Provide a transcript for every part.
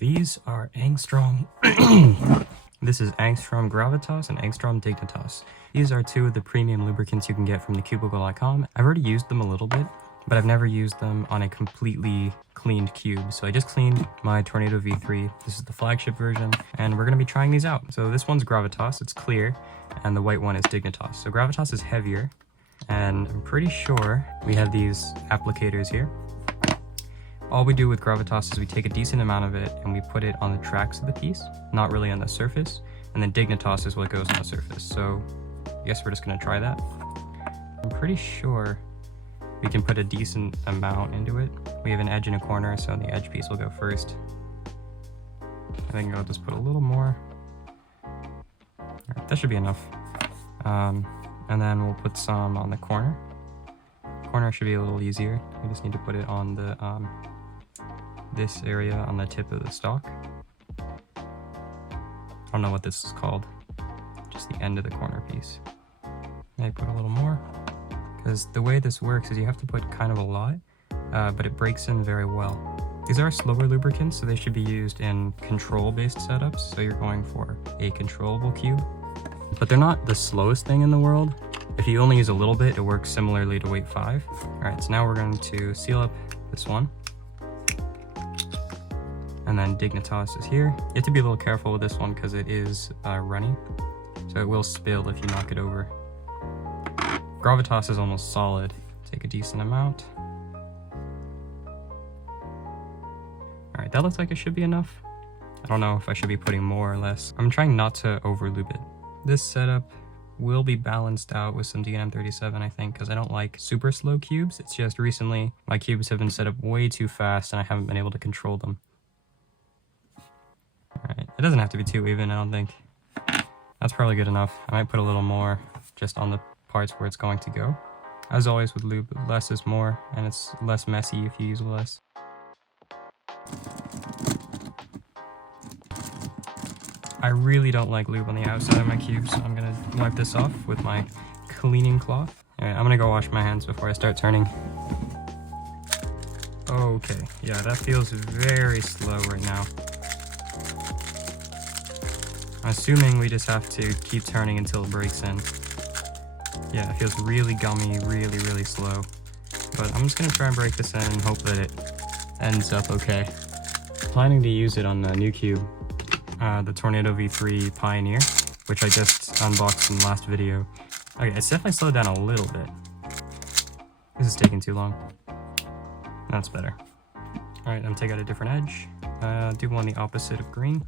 These are Angstrom. This is Angstrom Gravitas and Angstrom Dignitas. These are two of the premium lubricants you can get from thecubicle.com. I've already used them a little bit, but I've never used them on a completely cleaned cube. So I just cleaned my Tornado V3. This is the flagship version, and we're going to be trying these out. So this one's Gravitas, it's clear, and the white one is Dignitas. So Gravitas is heavier, and I'm pretty sure we have these applicators here. All we do with Gravitas is we take a decent amount of it and we put it on the tracks of the piece, not really on the surface. And then Dignitas is what goes on the surface. So I guess we're just gonna try that. I'm pretty sure we can put a decent amount into it. We have an edge in a corner, so the edge piece will go first. I think I'll just put a little more. Alright, that should be enough. And then we'll put some on the corner. Corner should be a little easier. We just need to put it on the this area on the tip of the stock. I don't know what this is called. Just the end of the corner piece. Maybe put a little more. Because the way this works is you have to put kind of a lot, but it breaks in very well. These are slower lubricants, so they should be used in control-based setups. So you're going for a controllable cube. But they're not the slowest thing in the world. If you only use a little bit, it works similarly to weight 5. Alright, so now we're going to seal up this one. And then Dignitas is here. You have to be a little careful with this one because it is runny. So it will spill if you knock it over. Gravitas is almost solid. Take a decent amount. Alright, that looks like it should be enough. I don't know if I should be putting more or less. I'm trying not to over-lube it. This setup will be balanced out with some DNM37, I think, because I don't like super slow cubes. It's just recently my cubes have been set up way too fast and I haven't been able to control them. Alright, it doesn't have to be too even, I don't think. That's probably good enough. I might put a little more just on the parts where it's going to go. As always with lube, less is more, and it's less messy if you use less. I really don't like lube on the outside of my cubes, so I'm gonna wipe this off with my cleaning cloth. Alright, I'm gonna go wash my hands before I start turning. Okay, yeah, that feels very slow right now. I'm assuming we just have to keep turning until it breaks in. Yeah, it feels really gummy, really slow. But I'm just gonna try and break this in and hope that it ends up okay. Planning to use it on the new cube. The Tornado V3 Pioneer, which I just unboxed in the last video. Okay, it's definitely slowed down a little bit. This is taking too long. That's better. Alright, I'm gonna take out a different edge. Do one the opposite of green.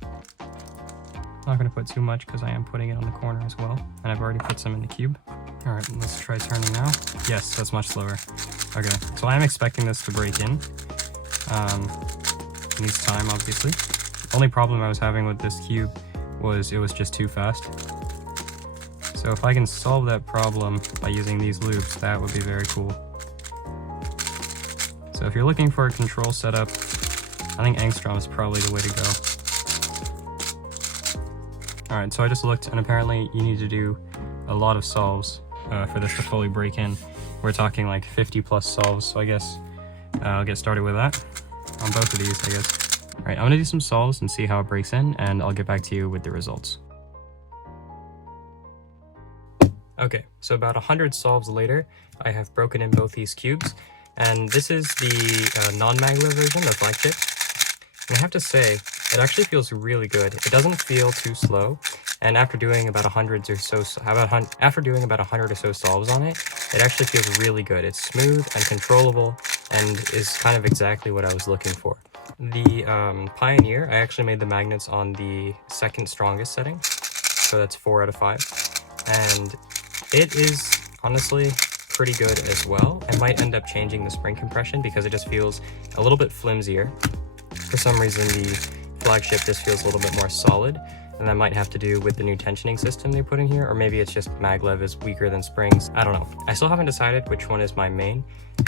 Not gonna put too much because I am putting it on the corner as well. And I've already put some in the cube. Alright, let's try turning now. Yes, that's much slower. Okay, so I am expecting this to break in. It needs time, obviously. Only problem I was having with this cube was it was just too fast. So if I can solve that problem by using these loops, that would be very cool. So if you're looking for a control setup, I think Angstrom is probably the way to go. Alright, so I just looked, and apparently you need to do a lot of solves for this to fully break in. We're talking like 50 plus solves, so I guess I'll get started with that on both of these, I guess. Alright, I'm gonna do some solves and see how it breaks in, and I'll get back to you with the results. Okay, so about 100 solves later, I have broken in both these cubes, and this is the non-maglev version, the flagship. And I have to say, it actually feels really good. It doesn't feel too slow, and after doing about 100 or so solves on it, it actually feels really good. It's smooth and controllable, and is kind of exactly what I was looking for. The Pioneer, I actually made the magnets on the second strongest setting, so that's 4 out of 5, and it is honestly pretty good as well. I might end up changing the spring compression because it just feels a little bit flimsier. For some reason, the flagship just feels a little bit more solid, and that might have to do with the new tensioning system they put in here, or maybe it's just maglev is weaker than springs. I don't know. I still haven't decided which one is my main.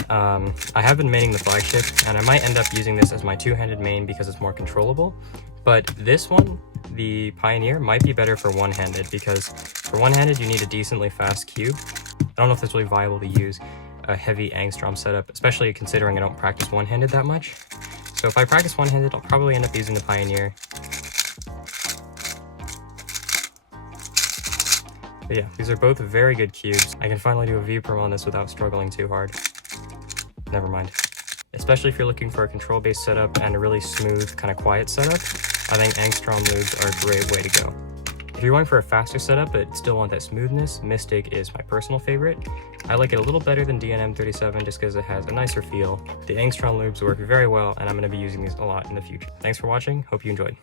I have been maining the flagship, and I might end up using this as my two-handed main because it's more controllable, but this one, the Pioneer, might be better for one-handed, because for one-handed you need a decently fast cube. I don't know if it's really viable to use a heavy Angstrom setup, especially considering I don't practice one-handed that much. So So if I practice one-handed, I'll probably end up using the Pioneer. But yeah, these are both very good cubes. I can finally do a V-perm on this without struggling too hard. Never mind. Especially if you're looking for a control-based setup and a really smooth, kind of quiet setup, I think Angstrom lubes are a great way to go. If you're going for a faster setup but still want that smoothness, Mystic is my personal favorite. I like it a little better than DNM37 just because it has a nicer feel. The Angstrom lubes work very well, and I'm going to be using these a lot in the future. Thanks for watching, hope you enjoyed.